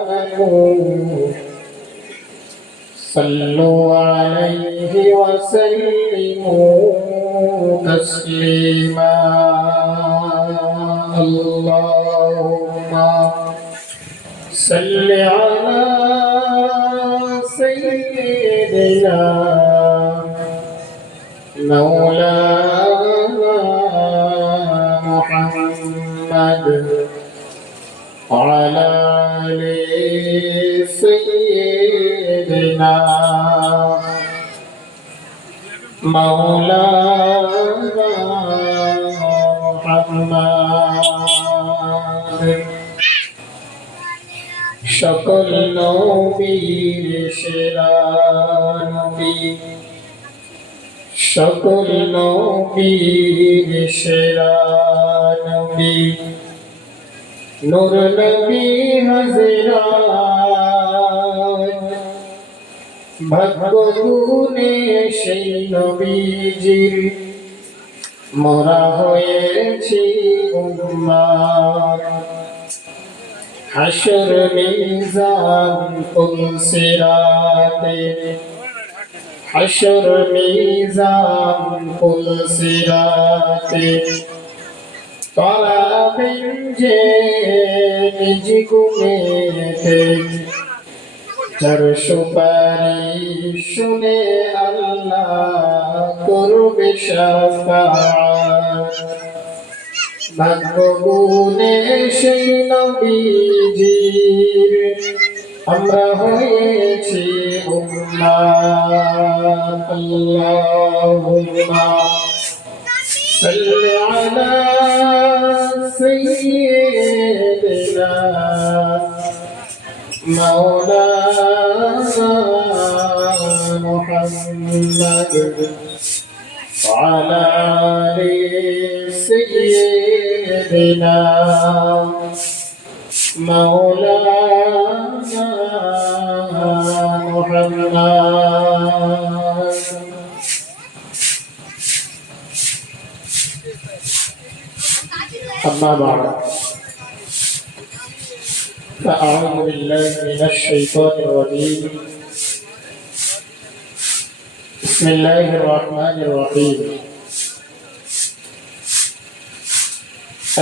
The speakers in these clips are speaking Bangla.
آمنوا صلوا عليه وسلموا تسليما اللهم صل على سيدنا مولانا محمد وعلى آل سيدنا مولانا محمد সকল নবীর সেরা নবী সকল নবীর সেরা নবী নূর নবী হযরত ভাগ্য গুণে সেই নবীজির মোরা হয়েছি উম্মত হাশর মিজান পুলসিরাতে হাশর মিজান পুলসিরাতে তলাবেন যে নিজ গুণেতে যার সুপারিশ শুনে আল্লাহ করবে শাফাআত ভাগ্য গুণে সেই নবীজির আমরা হয়েছি উম্মত আল্লাহুম্মা সাল্লি আলা সাইয়্যিদিনা মাওলানা মুহাম্মদ وعلى آل سيدنا مولانا محمد أما بعد فأعوذ بالله من الشيطان الرجيم بسم الله الرحمن الرحيم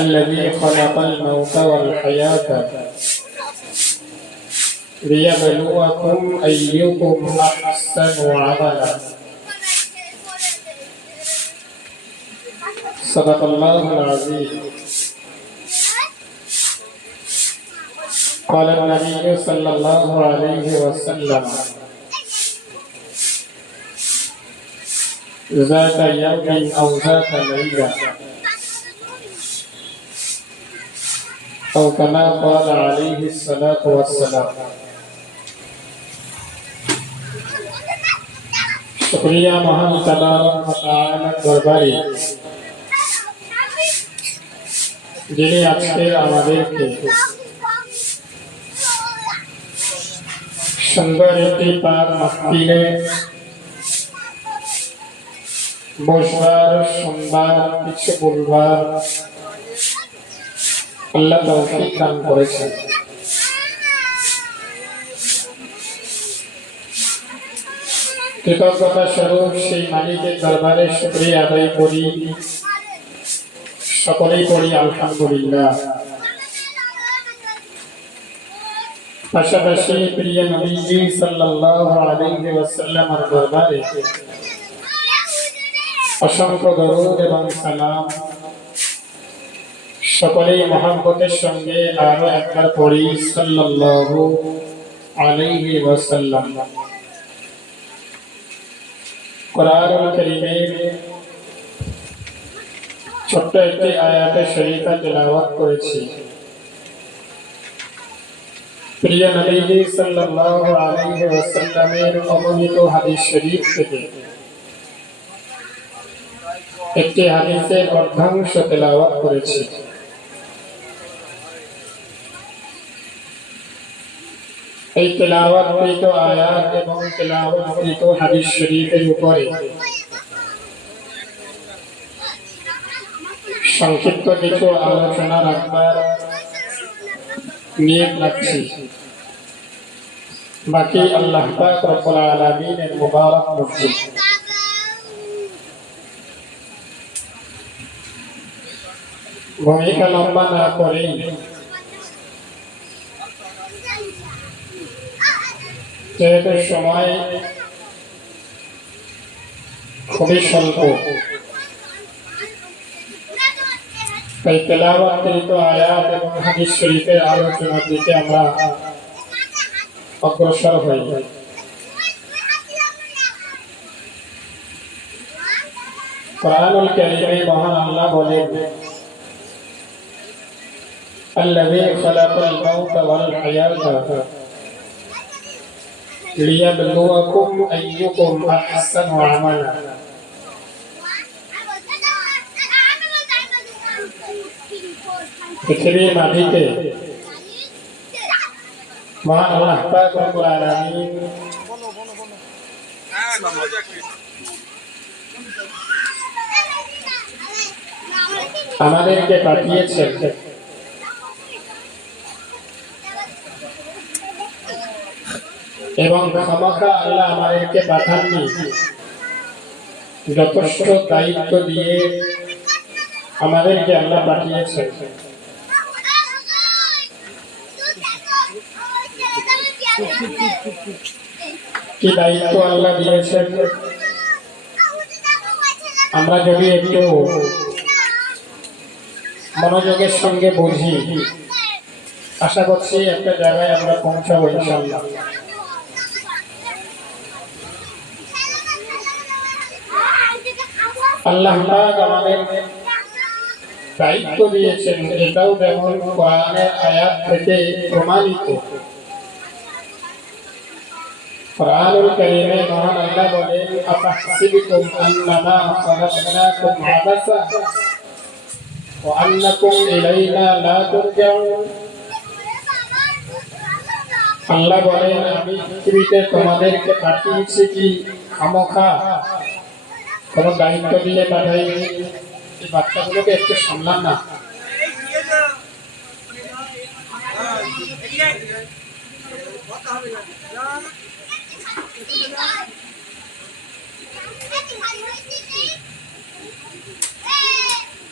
الذي خلق الموت والحياة ليبلوكم أيكم أحسن عملا صدق الله العظيم قال النبي صلى الله عليه وسلم ذات يوم أو ذات ليلة أو كما قال عليه الصلاة والسلام शुक्रिया महान तबारक व तआला दरबारे যিনি আজকে আমাদেরকে সুন্দর একটি পাক মাহফিলে বসবার শুনবার কিছু বলবার আল্লাহ তৌফিক দান করেছেন। কৃতজ্ঞতা স্বরূপ সেই মালিকের দরবারে শুকরিয়া আদায় করি, সকলেই পড়ি আলহামদুলিল্লাহ। পাশাপাশি প্রিয় নবীজি সাল্লাল্লাহু আলাইহি ওয়াসাল্লামের দরবারে অসংখ্য দরুদ এবং সালাম সকলেই মহব্বতের সঙ্গে আরো একবার পড়ি সাল্লাল্লাহু আলাইহি ওয়াসাল্লাম। কোরআনুল কারীমের ছোট্ট একটি আয়াতে শরীফা তেলাওয়াত করেছি। প্রিয় নবীজি সাল্লাল্লাহু আলাইহি ওয়াসাল্লামের অবনীত হাদিস শরীফ থেকে একটি হাদিসের অর্ধাংশ তেলাওয়াত করেছি। এই তেলাওয়াতকৃত আয়াত এবং তেলাওয়াতকৃত হাদিস শরীফের উপরে সংক্ষিপ্ত কিছু আলোচনা রাখবার নিয়ত রাখছি, বাকি আল্লাহ পাক রব্বুল আলামিনের মুবারক মসজিদ। ভূমিকা লম্বা না করে যেহেতু সময় খুবই স্বল্প, তাই তেলাওয়াতকৃত আয়াত এবং হাদিস শরীফের আলোচনার দিকে আমরা অগ্রসর হই। কুরআনুল কারীমে মহান আল্লাহ বলেন, আল্লাযী খালাকাল মাউতা ওয়াল হায়াতা লিয়াবলুয়াকুম আইয়ুকুম আহসানু আমালা। পৃথিবীর মাটিতে মহান আল্লাহ পাক রব্বুল আলামিন আমাদেরকে পাঠিয়েছেন এবং খামাখা আল্লাহ আমাদেরকে পাঠাননি, যথেষ্ট দায়িত্ব দিয়ে আমাদেরকে আল্লাহ পাঠিয়েছেন। কি দায়িত্ব আল্লাহ দিয়েছেন আমরা যদি একটু মনোযোগের সঙ্গে বুঝি, আশা করছি একটা জায়গায় আমরা পৌঁছাবো ইনশাআল্লাহ। আল্লাহ পাক আমাদের দায়িত্ব দিয়েছেন, এটাও যেমন কোরআনের আয়াত থেকে প্রমাণিত। কুরআনুল কারীমে মহান আল্লাহ বলেন, আফাহসিবতুম আন্নামা খালাকনাকুম আবাসা ওয়া আন্নাকুম ইলাইনা লা তুরজাউন। আল্লাহ বলেন, আমি পৃথিবীতে তোমাদেরকে পাঠিয়েছি কি খামোখা, কোনো দায়িত্ব দিয়ে পাঠাইনি। এই বাচ্চাগুলোকে একটু সামলান না।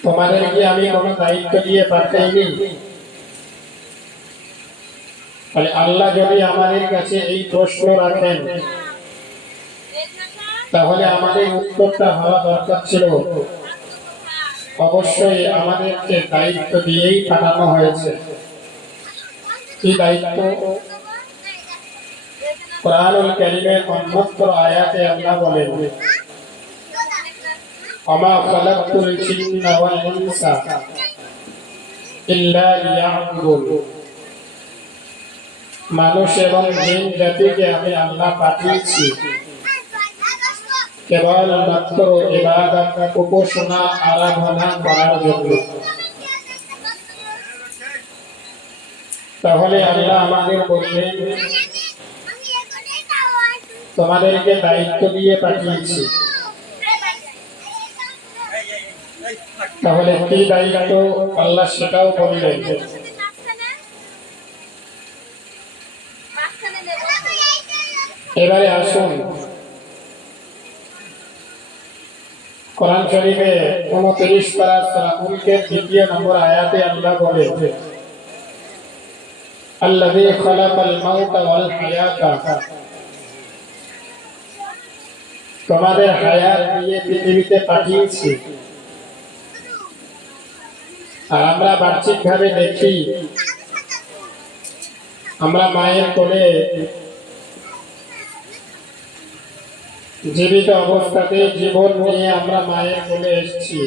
তোমাদেরকে আমি কোনো দায়িত্ব দিয়ে পাঠাইনি। তাহলে আল্লাহ যদি আমাদের কাছে এই প্রশ্ন রাখেন, তাহলে আমাদের উত্তরটা হওয়া দরকার ছিল, অবশ্যই আমাদেরকে দায়িত্ব দিয়েই পাঠানো হয়েছে। কি দায়িত্ব? কুরআনুল কারীমের অন্যত্র আয়াতে আল্লাহ বলেন, ওমা খালাকতুল জিন্না ওয়াল ইনসা ইল্লা লিয়াবুদুন। মানুষ এবং জিন জাতিকে আমি আল্লাহ পাঠিয়েছি কেবল মাত্র ইবাদত, উপাসনা, আরাধনা করার জন্য। তাহলে আল্লাহ আমাদের বললেন, তোমাদেরকে দায়িত্ব দিয়ে পাঠিয়েছি। তাহলে কি দায়িত্ব আল্লাহ সেটাও বললেন। এবারে আসুন, কোরআন শরীফে 29 পারা সূরা মুলকের 2 নম্বর আয়াতে আল্লাহ বলেন, আল্লাযী খালাকাল মাউতা ওয়াল হায়াতা। তোমাদের হায়াত দিয়ে পৃথিবীতে পাঠিয়েছি। আর আমরা বাহ্যিকভাবে দেখি, আমরা মায়ের কোলে জীবিত অবস্থাতে জীবন নিয়ে আমরা মায়ের কোলে এসেছি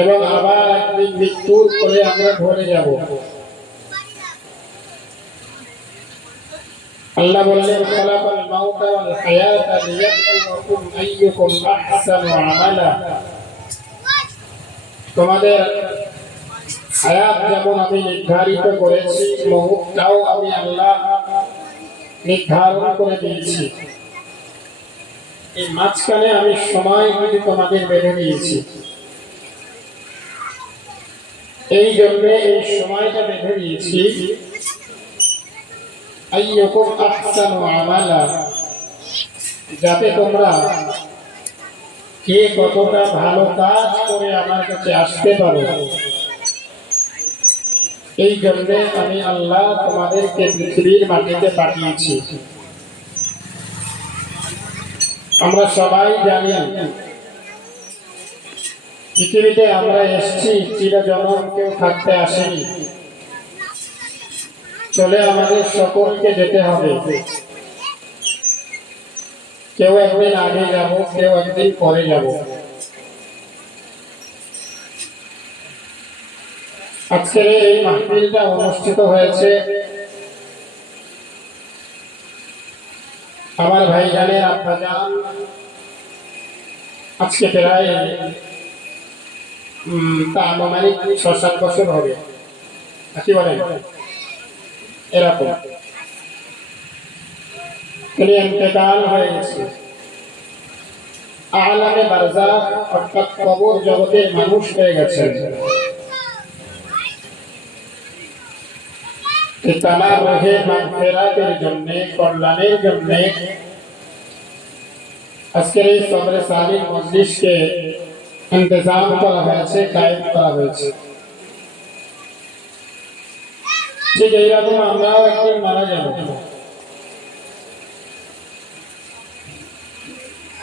এবং আবার একদিন মৃত্যুর কোলে আমরা ধরে যাব। আল্লাহ বললেন, খালাকাল মাউতা ওয়াল হায়াতা লিয়াবলুয়াকুম আইয়ুকুম আহসানু আমালা। তোমাদের হায়াত যেমন আমি নির্ধারিত করেছি, মউতটাও আমি আল্লাহ নির্ধারণ করে দিয়েছি। এই মাঝখানে আমি সময় তোমাদের বেঁধে দিয়েছি। এই জন্য এই সময়টা বেঁধে দিয়েছি আইয়ুকুম আহসানু আমালা, যাতে তোমরা কে কতটা ভালো কাজ করে আমার কাছে আসতে পারো। এই জন্য আমি আল্লাহ তোমাদেরকে পৃথিবীর মাটিতে পাঠিয়েছি। আমরা সবাই জানি পৃথিবীতে আমরা এসেছি চিরজনম, কেউ থাকতে আসেনি। চলে আমাদের সকলকে যেতে হবে। কেউ একদিন আগে যাব, কেউ একদিন পরে যাব। আজকের এই মাহফিলটা অনুষ্ঠিত হয়েছে আমার ভাইজানের আব্বাজান আজকে প্রায় তা আনুমানিক ৬-৭ বছর হবে, কি বলেন এরকম। তিনি ইন্তেকাল হয়ে গেছে। আলামে বারজাখ অর্থাৎ কবর জগতের মানুষ হয়ে গেছেন। তার রহে মাগফিরাতের জন্য, কল্যাণের জন্য আজকের এই সবরে সালিম মজলিসকে ইন্তজাম করা হয়েছে, কায়েম করা হয়েছে। ঠিক এইরকম আমরাও একদিন মারা যাব।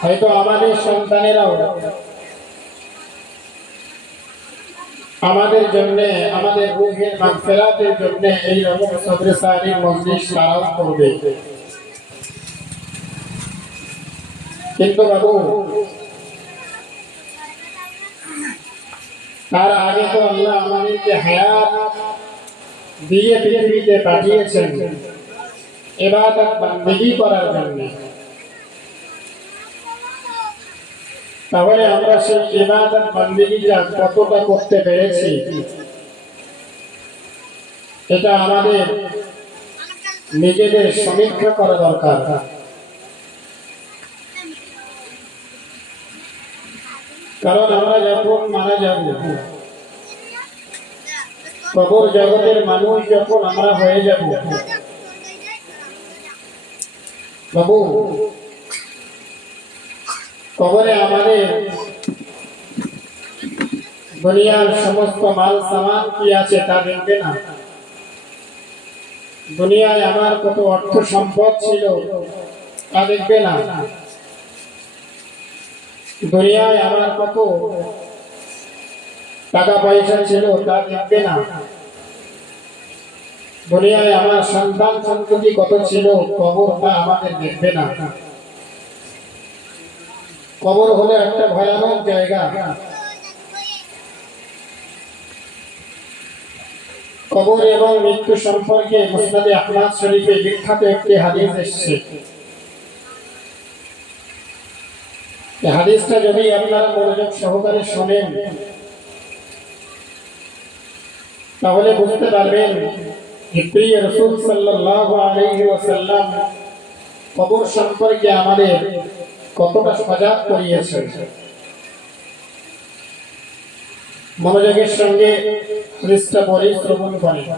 হয়তো আমাদের সন্তানেরাও আমাদের জন্য, আমাদের রূহের মাগফিরাতের জন্য এই রকম সবরে সালিম মজলিস তারাও করবে। কিন্তু বাবু, তার আগে তো আল্লাহ আমাদেরকে হায়াত দিয়ে পৃথিবীতে পাঠিয়েছেন ইবাদত বান্দেগী করার জন্য। তাহলে আমরা সেই ইবাদত বান্দেগীটা কতটা করতে পেরেছি, এটা আমাদের নিজেদের সমীক্ষা করা দরকার। কারণ আমরা যখন মারা যাব, কবর জগতের মানুষ যখন আমরা হয়ে যাব, বাবু কবরে আমাদের দুনিয়ার সমস্ত মাল সামান কি আছে তা দেখবে না। দুনিয়ায় আমার কত অর্থ সম্পদ ছিল তা দেখবে না। দুনিয়ায় আমার কত টাকা পয়সা ছিল তা দেখবে না। দুনিয়ায় আমার সন্তান সন্ততি কত ছিল, কবর তা আমাদের দেখবে না। কবর হলো একটা ভয়ানক জায়গা। কবর এবং মৃত্যু সম্পর্কে মুসনাদে আহমদ শরীফে বিখ্যাত একটি হাদিস এসেছে। এই হাদিসটা যদি আপনারা মনোযোগ সহকারে শোনেন তাহলে বুঝতে পারবেন যে প্রিয় রাসূল সাল্লাল্লাহু আলাইহি ওয়াসাল্লাম কবর সম্পর্কে আমাদের কতটা সজাগ করিয়েছেন। মনোযোগের সঙ্গে হাদিসটা পড়ে শ্রবণ করেন।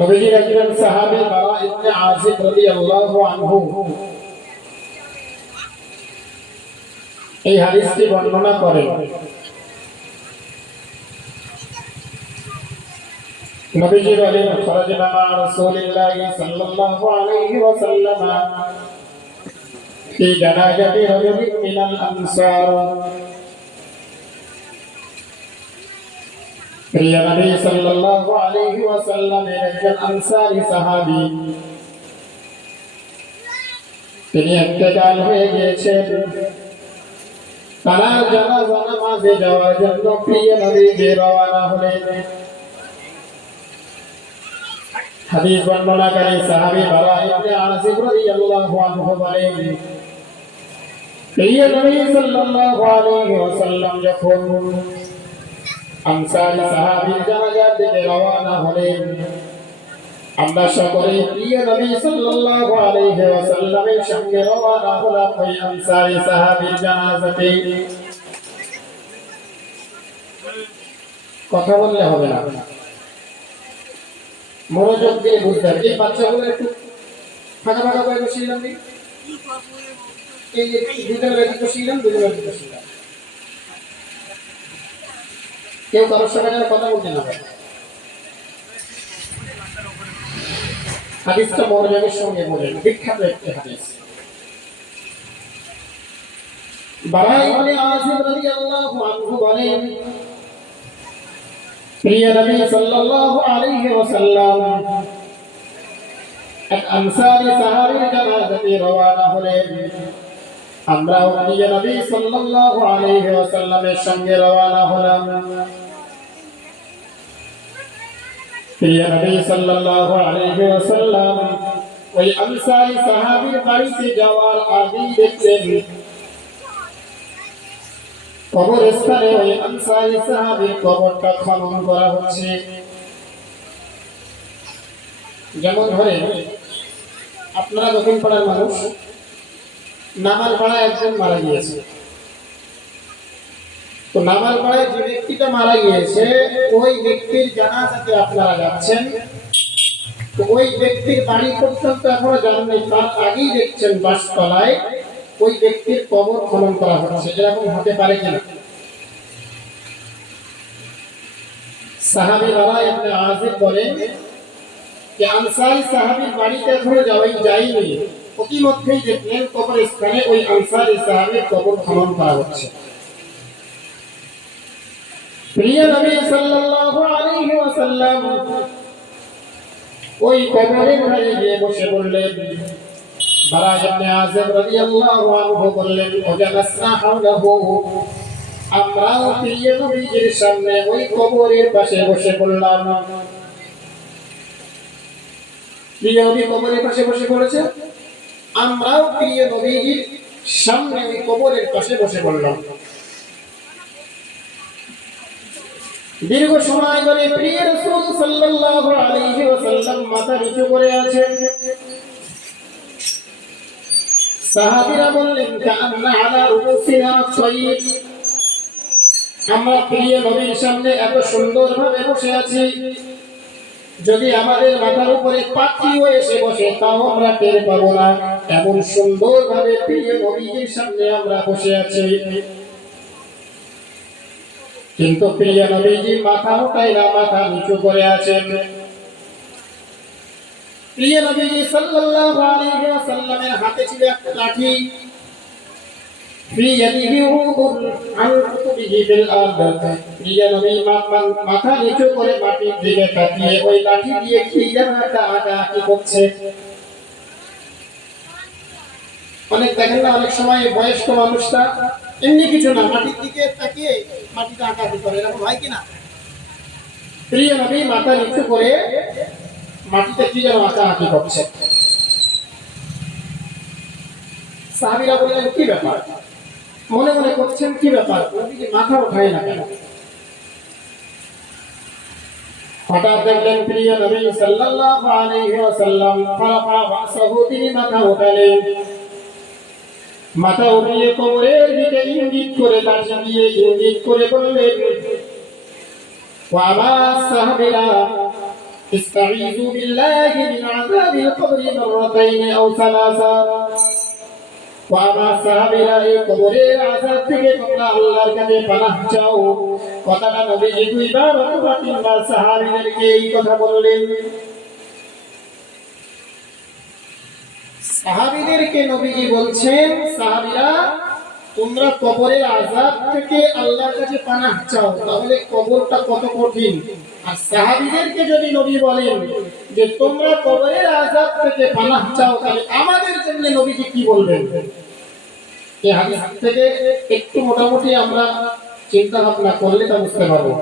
নবীজির একজন সাহাবী বারা ইবনে আযিব রাদিয়াল্লাহু আনহু এই হাদিসটি বর্ণনা করেন। নবীজি বলেন, খরাজনা মা রাসূলিল্লাহি সাল্লাল্লাহু আলাইহি ওয়াসাল্লাম ফি জানাজাতি রাজুলিন মিনাল আনসার। প্রিয় নবী সাল্লাল্লাহু আলাইহি ওয়াসাল্লামের একজন আনসারী সাহাবী, তিনি ইন্তেকাল হয়ে গিয়েছেন। তার জানাজা নামাজে যাওয়ার জন্য প্রিয় নবীজি রওনা হলেন। হাদিস বর্ণনাকারী সাহাবী বারা ইবনে আযিব রাদিয়াল্লাহু আনহু বলেন, প্রিয় নবী সাল্লাল্লাহু আলাইহি ওয়াসাল্লাম যখন আনসারী সাহাবীর জানাজার দিকে রওনা হলেন, আমরা সকলে প্রিয় নবী সাল্লাল্লাহু আলাইহি ওয়াসাল্লামের সঙ্গে রওনা হলাম ওই আনসারী সাহাবীর জানাজাতে। কথা বললে হবে না, মনোযোগ দিয়ে বুঝতে হবে। এই বাচ্চাগুলো একটু ফাঁকা ফাঁকা করে বসিয়ে দিন, এই যে দুজনের ব্যক্তি বসিয়ে দিন, দুজনের ব্যক্তি বসিয়ে দিন, কেউ কারোর সঙ্গে যেন কথা বলতে না পারে। হাদিসটা মনোযোগের সঙ্গে বলেন, বিখ্যাত একটি হাদিস। বারা ইবনে আযিব রাদিয়াল্লাহু আনহু বলেন, প্রিয় নবী সাল্লাল্লাহু আলাইহি ওয়াসাল্লাম এক আনসারী সাহাবীর জানাজাতে রওনা হলেন। আমরাও প্রিয় নবী সাল্লাল্লাহু আলাইহি ওয়াসাল্লামের সঙ্গে রওনা হলাম। প্রিয় নবী সাল্লাল্লাহু আলাইহি ওয়াসাল্লাম ওই আনসারী সাহাবীর বাড়িতে যাওয়ার আগেই দেখলেন কবরস্থানে ওই আনসারী সাহাবীর কবরটা খনন করা হচ্ছে। যেমন ধরে আপনারা দক্ষিণ পাড়ার মানুষ, নামাল পাড়ায় একজন মারা গিয়েছে, তো নামাল পাড়ায় যে ব্যক্তিটা মারা গিয়েছে ওই ব্যক্তির জানাজাতে আপনারা যাচ্ছেন, তো ওই ব্যক্তির বাড়ি পর্যন্ত এখনো যাননি, তার আগেই দেখছেন বাসতলায় ওই ব্যক্তির কবর খনন করা হচ্ছে। এরকম হতে পারে কিনা? সাহাবী বারা ইবনে আযিব বলেন যে আনসারী সাহাবীর বাড়িতে এখনো যায়নি, প্রতিমধ্যেই দেখলেন কবরস্থানে ওই আনসারী সাহাবীর কবর খনন করা হচ্ছে। প্রিয় নবী সাল্লাল্লাহু আলাইহি ওয়াসাল্লাম ওই কবরের ধারে গিয়ে বসে বললেন, বারা ইবনে আযিব রাদিয়াল্লাহু আনহু বললেন, ওয়াজালাসনা হাওলাহু, আমরাও প্রিয় নবীর সামনে ওই কবরের পাশে বসে পড়লাম। প্রিয় নবী কবরের পাশে বসে পড়েছে, আমরাও প্রিয় নবীর সামনে ওই কবরের পাশে বসে পড়লাম। দীর্ঘ সময় ধরে প্রিয় রাসূল সাল্লাল্লাহু আলাইহি ওয়াসাল্লাম মাথা নিচু করে আছেন। সাহাবীরা বললেন, কাআন্না আলা রুসিনা তাইয়িব, আমরা প্রিয় নবীর সামনে এত সুন্দরভাবে বসে আছি, যদি আমাদের মাথার উপরে পাখিও এসে বসে তাও আমরা টের পাবো না, এমন সুন্দরভাবে প্রিয় নবীর সামনে আমরা বসে আছি। কিন্তু প্রিয় নবীজি মাথা উঠায় না, মাথা নিচু করে আছেন। প্রিয় নবীজি সাল্লাল্লাহু আলাইহি ওয়াসাল্লামের হাতে ছিল একটা লাঠি, ফি ইয়াদিহি উদুর আল কুতুবিহি ফিল আরদ। প্রিয় নবী মাথা নিচু করে মাটির দিকে তাকিয়ে ওই লাঠি দিয়ে কি যেন একটা আঁকাআঁকি করছে। অনেক দেখেন না, অনেক সময় বয়স্ক মানুষরা এমনি কিছু না, মাটির দিকে তাকিয়ে মাটিতে আঁকাআঁকি করে, এরকম হয় কিনা? প্রিয় নবী মাথা নিচু করে মাটিতে কি যেন আঁকাআঁকি করছে। সাহাবীরা বললেন, কি ব্যাপার? মনে মনে করছেন কি ব্যাপার, নবীজি মাথা ওঠায় না কেন? হঠাৎ দেখলেন প্রিয় নবী সাল্লাল্লাহু আলাইহি ওয়াসাল্লাম ফারাফা রাসাহু, তিনি মাথা ওঠালেন। মাথা উঠিয়ে কবরের দিকে ইঙ্গিত করে লাঠি দিয়ে ইঙ্গিত করে বললেন, ওয়া আমা সাহাবীরা ইস্তাঈযু বিল্লাহি মিন আযাবিল কবরি মাররাতাইন আও সালাসা। ওয়া আমা সাহাবীরা, এই কবরের আযাব থেকে তোমরা আল্লাহর কাছে পানাহ চাও। কথাটা নবীজি দুইবার অথবা তিনবার সাহাবীদেরকে এই কথা বললেন। সাহাবীদেরকে নবীজি বলছেন, সাহাবীরা তোমরা কবরের আযাব থেকে আল্লাহর কাছে পানাহ চাও। তাহলে কবরটা কত কঠিন। আর সাহাবীদেরকে যদি নবী বলেন যে তোমরা কবরের আযাব থেকে পানাহ চাও, তাহলে আমাদের জন্য নবীজি কি বলবেন? এই হাদিস থেকে একটু মোটামুটি আমরা চিন্তা ভাবনা করলে তা বুঝতে পারবো।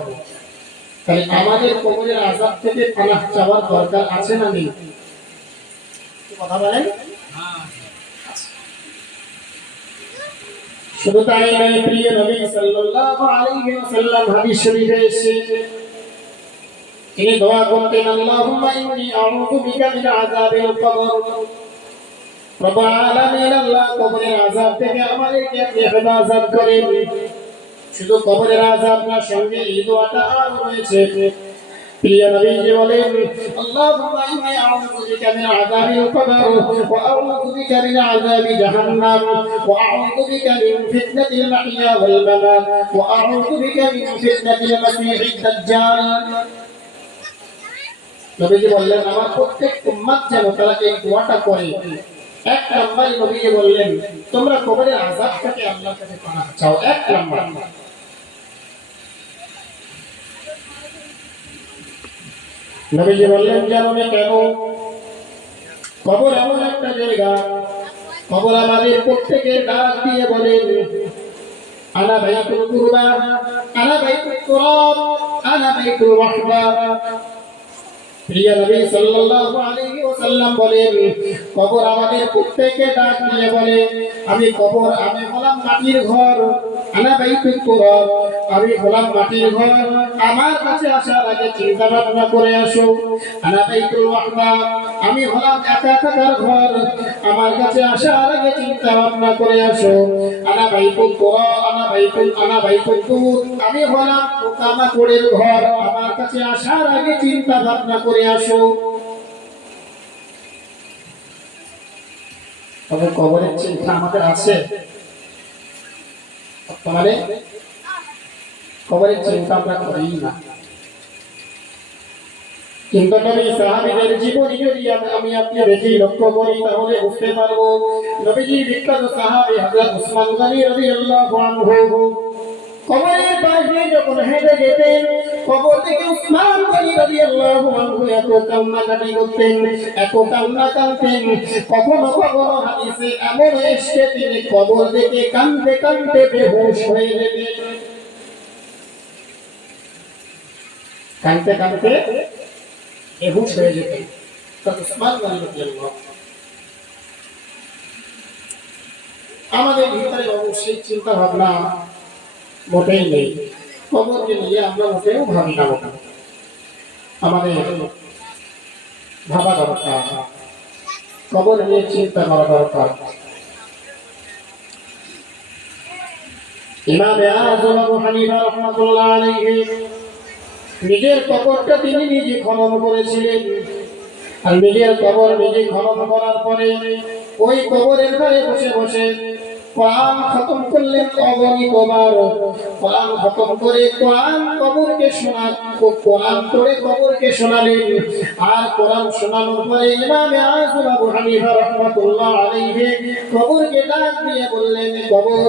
তাহলে আমাদের কবরের আযাব থেকে পানাহ চাওয়ার দরকার আছে না নেই? কথা বলেন। শুধু তাই নয়, প্রিয় নবী সাল্লাল্লাহু আলাইহি ওয়াসাল্লাম হাদিস শরীফে এসেছে, তিনি দোয়া করতেন, আল্লাহুম্মা ইন্নী আউযু বিকা মিন আযাবিল কবর। রব্বুল আলামিন, আল্লাহ কবরের আযাব থেকে আমাদেরকে আপনি হেফাজত করেন। শুধু কবরের আযাব না, সঙ্গে এই দোয়াটা আরো রয়েছে। প্রিয় নবীজি বলেন, আল্লাহুম্মা ইন্নী আউযু বিকা মিন আযাবিল কবর ওয়া আউযু বিকা মিন আযাবি জাহান্নাম ওয়া আউযু বিকা মিন ফিতনাতিল মাহইয়া ওয়াল মামাত ওয়া আউযু বিকা মিন ফিতনাতিল মাসীহিদ দাজ্জাল। নবীজি বললেন, আমার প্রত্যেক উম্মত যেন তারা এই দোয়াটা করে। এক নম্বরে নবীজি বললেন, তোমরা কবরের আযাব থেকে আল্লাহর কাছে পানাহ চাও। এক নম্বর। নবীজি বললেন, জানো কেন? কবর এমন একটা জায়গা, কবর আমাদের প্রত্যেকের ডাক দিয়ে বলেন, আনা বাইতুল কুরবা, আনা বাইতুল তুরাব, আনা বাইতুল ওয়াহবা। প্রিয় নবী সাল্লাল্লাহু আলাইহি ওয়াসাল্লাম বলেন, কবর আমাদের প্রত্যেককে ডাক দিয়ে বলে, আমি কবর, আমি হলাম মাটির ঘর। আনা বাইতুত তুরাব, আমি হলাম মাটির ঘর, আমার কাছে আসার আগে চিন্তা ভাবনা করে আসো। আনা বাইতুল ওয়াহবা, আমি হলাম একা থাকার ঘর, আমার কাছে আসার আগে চিন্তা ভাবনা করে আসো। আনা বাইতুত তুরাব, আনা বাইতুত তুর, আমি হলাম পোকামাকড়ের ঘর, আমার কাছে আসার আগে চিন্তা ভাবনা করে আসো। তবে কবরের চিন্তা আমাদের আছে বর্তমানে? কবরের চিন্তা আমরা করি না। কিন্তু নবী সাহাবীদের জীবনী যদি আমি আপনি দেখি, লক্ষ্য করি, তাহলে বুঝতে পারবো নবীজির বিখ্যাত সাহাবী হযরত উসমান গনি রাদিয়াল্লাহু আনহু কবরের পাশে যখন হেঁটে যেতেন, কবর থেকে উসমান গনি রাদিয়াল্লাহু আনহু এত কান্নাকাটি করতেন, এত কান্না কাঁদতেন। কখনো কখনো হাদিসে এমন এসেছে তিনি কবর দেখে কাঁদতে কাঁদতে বেহুশ হয়ে যেতেন। কাঁদতে কাঁদতে বেহুশ হয়ে যেতেন। উসমান গনি রাদিয়াল্লাহু, আমাদের ভিতরে অবশ্যই চিন্তা ভাবনা মোটেই নেই। কবরকে নিয়ে আমরা মোটেও ভাবি না। আমাদের ভাবা দরকার, কবর নিয়ে চিন্তা করা দরকার। ইমামে আযম আবু হানিফা রাহমাতুল্লাহ আলাইহি নিজের কবরটা তিনি নিজে খনন করেছিলেন। আর নিজের কবর নিজে খনন করার পরে ওই কবরের ধারে বসে বসে কোরআন খতম করলেন অগণিতবার। কোরআন খতম করে কোরআন কবরকে কোরআন করে কবরকে শোনালেন। আর কোরআন শোনানোর পরে ইমামে আযম আবু হানিফা রাহমাতুল্লাহ আলাইহি কবরকে ডাক দিয়ে বললেন, কবর,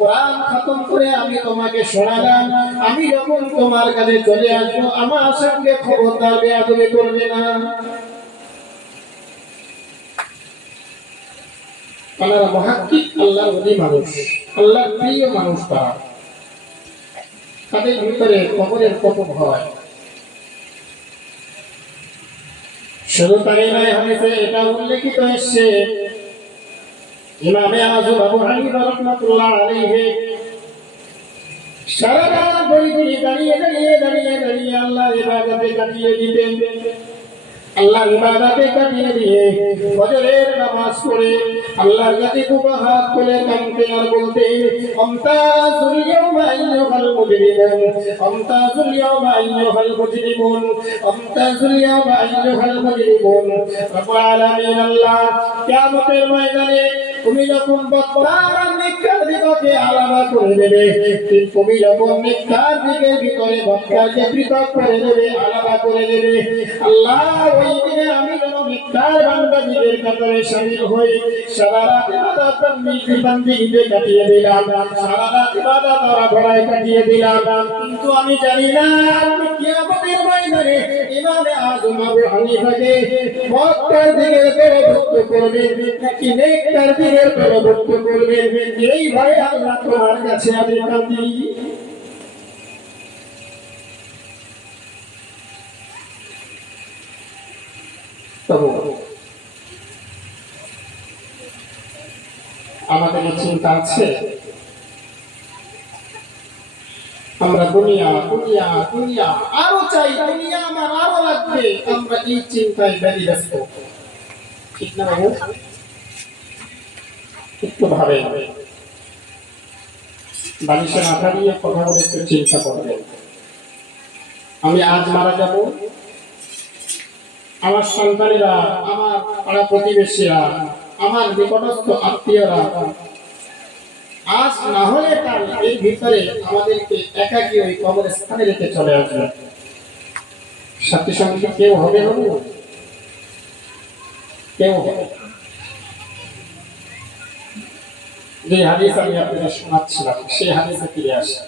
কোরআন খতম করে আমি তোমাকে শোনালাম, আমি যখন তোমার কাছে চলে আসবো আমার সঙ্গে খবরদার বেয়াদবি করবে না। তারা মুহাক্কিক, আল্লাহর ওলি মানুষ, আল্লাহর প্রিয় মানুষ। তাদের ভিতরে কবরের কত ভয়। শুধু তাই নয়, হাদিসে এটা উল্লেখিত হয়েছে, ইমামে আযম আবু হানিফা রাহমাতুল্লাহ আলাইহি সারা রাত দাঁড়িয়ে আল্লাহর ইবাদতে কাটিয়ে দিতেন। আল্লাহর ইবাদতে কাটিয়ে দিয়ে ফজরের নামাজ পড়ে আল্লাহর কাছে দুটো হাত তুলে কাঁদতেন আর বলতেন, আমতাজুল ইয়াওমা আইয়ুহাল মুজরিমুন, আমতাজুল ইয়াওমা আইয়ুহাল মুজরিমুন, আমতাজুল ইয়াওমা আইয়ুহাল মুজরিমুন। রব্বুল আলামিন, আল্লাহ কিয়ামতের ময়দানে তুমি যখন বদকার আর নেককার দিগকে আলাদা করে দেবে, তুমি যখন নেককার দিগের ভিতরে বদকারকে পৃথক করে দেবে, আলাদা করে দেবে, আল্লাহ ওই দিনে আমি যেন নেককার বান্দাদের কাতারে শামিল হই। সারা রাত ইবাদত বান্দিগিতে কাটিয়ে দিলাম, সারা রাত ইবাদত ধরায় কাটিয়ে দিলাম, কিন্তু আমি জানি না কিয়ামতের ময়দানে ইমামে আযম আবু হানিফাকে বদকার দিগের দলভুক্ত করবেন নাকি নেককার দিগের দলভুক্ত করবেন। এই ভয়ে আল্লাহ তোমার কাছে আমি কাঁদি। আমাদের চিন্তা আছে, আমরা দুনিয়া দুনিয়া দুনিয়া আরো চাই, দুনিয়া আমার আরো লাগবে, আমরা এই চিন্তায় ব্যস্ত। ঠিক না বাবু? একটু ভাবে বালিশে মাথা দিয়ে কথা বলে একটু চিন্তা করবেন, আমি আজ মারা যাব, আমার সন্তানেরা, আমার পাড়া প্রতিবেশীরা, আমার নিকটস্থ আত্মীয়রা আজ না হলে কাল এর ভিতরে আমাদেরকে একাকী ওই কবরস্থানে রেখে চলে আসবে। সাথী সঙ্গে কেউ হবে না, কেউ হবে। যে হাদিস আমি আপনাদের শোনাচ্ছিলাম সেই হাদিসে ফিরে আসে।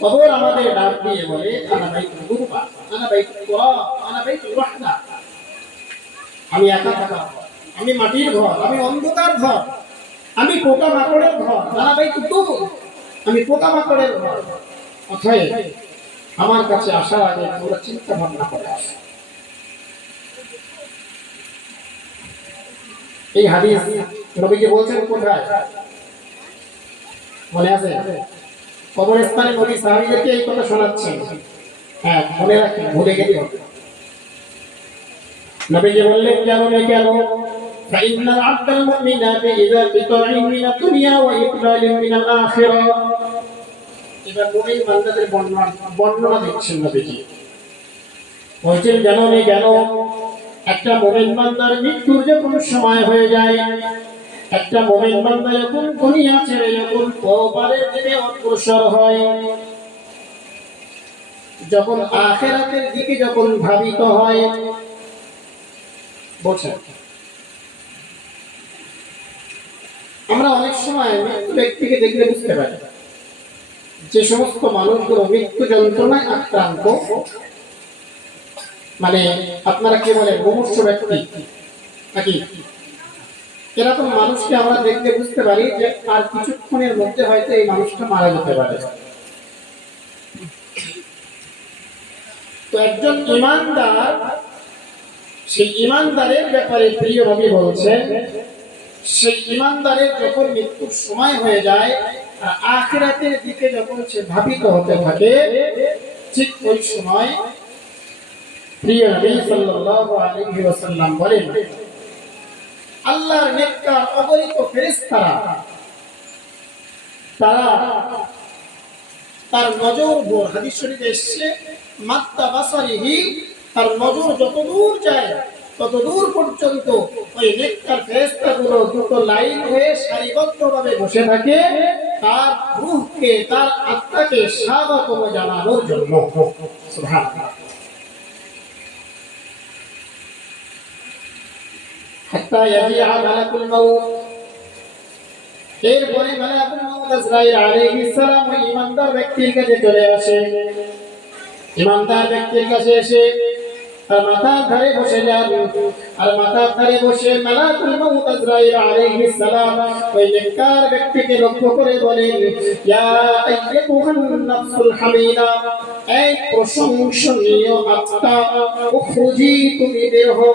কবর আমাদের ডাক দিয়ে বলে আনা বাইতুল গুরবা, আনা বাইতুল কুরা, আনা বাইতুল ওয়াহদা। আমি একা থাকা ঘর, আমি মাটির ঘর, আমি অন্ধকার ঘর, আমি পোকা মাকড়ের ঘর, আনা বাইতুল তুর, আমি পোকা মাকড়ের ঘর। অতএব আমার কাছে আসার আগে তোমরা চিন্তা ভাবনা করে আসো। এই হাদিস নবীজি বলছেন কোথায় মনে আছে? কবরস্থানে নবী সাহাবীদেরকে এই কথা শোনাচ্ছেন। হ্যাঁ, মনে রাখেন, ভুলে গেলে হবে। নবীজি বললেন কেন فإن العبد المؤمن إذا قطع من الدنيا وإقبال من الآخرة। এবার মুমিন বান্দাদের বর্ণনা দিচ্ছেন নবীজি। বলছেন কেন একটা মুমিন বান্দার মৃত্যুর যখন সময় হয়ে যায়, একটা মুমিন বান্দা যখন দুনিয়া ছেড়ে যখন পরপারের দিকে অগ্রসর হয়, যখন আখিরাতের দিকে যখন ধাবিত হয়, বলছেন আমরা অনেক সময় মৃত্যু ব্যক্তিকে দেখলে বুঝতে পারি যে সমস্ত মানুষগুলো মৃত্যু যন্ত্রণায় আক্রান্ত, মানে আপনারা কি বলেন মুমূর্ষ ব্যক্তি নাকি, এরকম মানুষকে আমরা দেখলে বুঝতে পারি যে আর কিছুক্ষণের মধ্যে হয়তো এই মানুষটা মারা যেতে পারে। তো একজন ঈমানদার, সেই ঈমানদারের ব্যাপারে প্রিয় নবী বলছেন, সেই ঈমানদারের যখন মৃত্যুর সময় হয়ে যায় আর আখিরাতের দিকে যখন সে ধাবিত হতে থাকে, ঠিক ওই সময় প্রিয় নবী সাল্লাল্লাহু আলাইহি ওয়াসাল্লাম বলেন আল্লাহর নেককার অগণিত ফেরেশতারা তারা তার নজর ভোর, হাদিস শরীফে এসেছে মাত্তা বাসারিহি, তার নজর যত দূর যায় তত দূর পর্যন্ত ওই নেককার ফেরেশতাগুলো দুটো লাইন হয়ে সারিবদ্ধভাবে বসে থাকে তার রূহকে, তার আত্মাকে স্বাগতম জানানোর জন্য। সুবহানাল্লাহ। হাত্তা ইয়াজিআ মালাকুল মাউত, এরপরে মালাকুল মাউত আজরাইল আলাইহিস সালাম ওই ঈমানদার ব্যক্তির কাছে চলে আসে। ঈমানদার ব্যক্তির কাছে এসে আর মাথার ধারে বসে যান, আর মাথার ধারে বসে মালাকুল মাউত আজরাইল আলাইহিস সালাম ওই নেককার ব্যক্তিকে লক্ষ্য করে বলেন, ইয়া আইয়াতুহান নাফসুল হামিদা, এই প্রশংসনীয় আত্মা, উখরুজি, তুমি বের হও।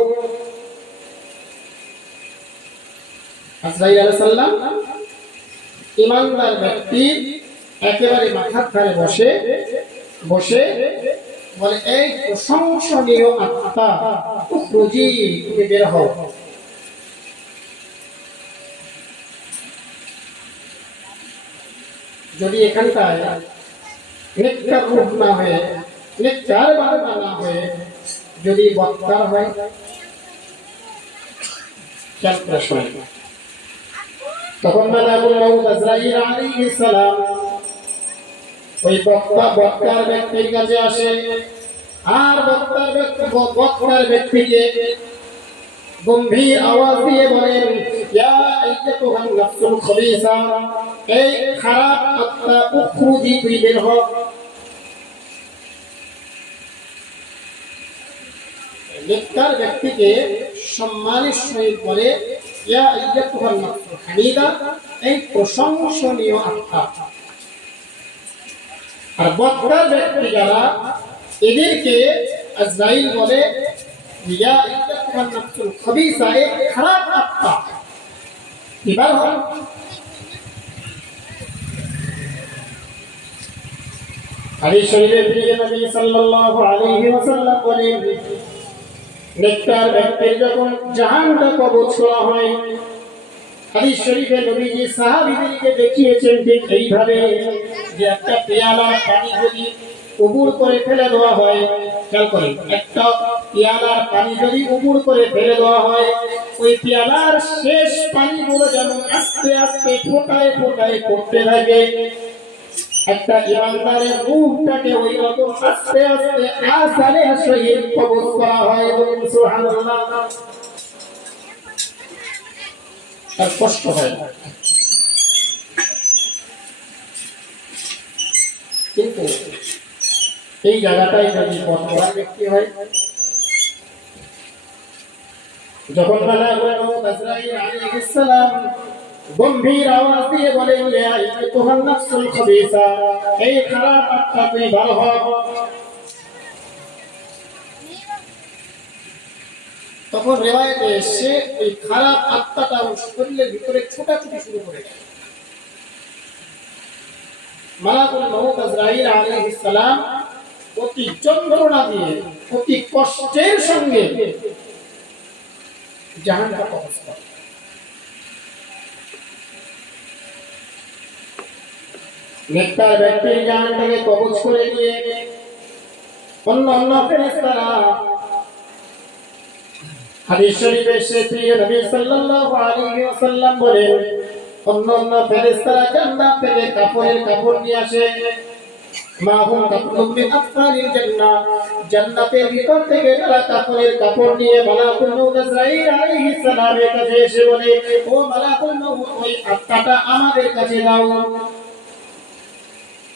আজরাইল আলাইহিস সালাম ঈমানদার ব্যক্তি একেবারে মাথার ধারে বসে বলে, এই প্রশংসনীয় আত্মা, উখরুজি, তুমি বের হও। যদি এখানটায় নেককার রূহ না হয়ে, নেককার বান্দা না হয়ে যদি বক্তার হয়, খেয়াল করে শোনেন, তখন মালাকুল মাউত আজরাইল আলাইহিস সালাম ওই বক্তার ব্যক্তির কাছে আসে আর বক্তার ব্যক্তিকে গম্ভীর আওয়াজ দিয়ে বলেন, ইয়া আইয়াতুহান নাফসুল খবিসা, এই খারাপ আত্মা, উখরুজি, তুই বের হ। নেককার ব্যক্তিকে সম্মানের সহিত বলে, ইয়া আইয়াতুহান নাফসুল হামিদা, এই প্রশংসনীয় আত্মা। আর বক্তার ব্যক্তি যারা, এদেরকে আজরাইল বলে, ইয়া আইয়াতুহান নাফসুল খবিসা, এই খারাপ আত্মা, এবার হয়। হাদিস শরীফে প্রিয় নবী সাল্লাল্লাহু আলাইহি ওয়াসাল্লাম বলেন, নেককার ব্যক্তির যখন জাহান্নামে কবর ছোঁয়া হয়, হাদিস শরীফে নবীজি সাহাবীদেরকে দেখিয়েছেন ঠিক এইভাবে যে একটা পেয়ালার পানি যদি উবুর করে ফেলে দেওয়া হয়, খেয়াল করেন, একটা পেয়ালার পানি যদি উবুর করে ফেলে দেওয়া হয়, ওই পেয়ালার শেষ পানিগুলো যেন আস্তে আস্তে ফোটায় ফোটায় পড়তে থাকে। একটা ইমানদারের রূহটাকে ওই রকম আস্তে আস্তে আসানের সহিত কবজ করা হয়। সুবহানাল্লাহ। আর কষ্ট হয় না, কিন্তু এই জায়গাটাই যদি বর্তমান ব্যক্তি হয়, যখন আজরাইল আলাইহিস সালাম গম্ভীর আওয়াজ দিয়ে বলেন, ইয়া আইয়ুহান নাফসুল খাবিসা, এই খারাপ আত্মা তুমি বের হও, তখন রিওয়ায়াতে এসে এই খারাপ আত্মাটা শরীরের ভিতরে ছোটাছুটি শুরু করে। মালাকুল মউত আজরাইল আলাইহিস সালাম অতি যন্ত্রণা দিয়ে, অতি কষ্টের সঙ্গে জাহান্নামে কবজ করে। নেককার ব্যক্তি জাহান্নামে কবজ করে নিয়ে অন্য ফেরেশতারা, হাদিস শরীফে এসেছে প্রিয় নবী সাল্লাল্লাহু আলাইহি ওয়াসাল্লাম বলেন, অন্য ফেরেশতারা জান্নাত থেকে কাপড় নিয়ে আসে, মাহুম কাপড়ুম মিন আতফালিল জান্নাহ, জান্নাতের ভিতর থেকে তারা কাপড় নিয়ে মালাকুল মউত আজরাইল আলাইহিস সালামের কাছে এসে বলে, ও মালাকুল মউত, ওই আত্মাটা আমাদের কাছে দাও,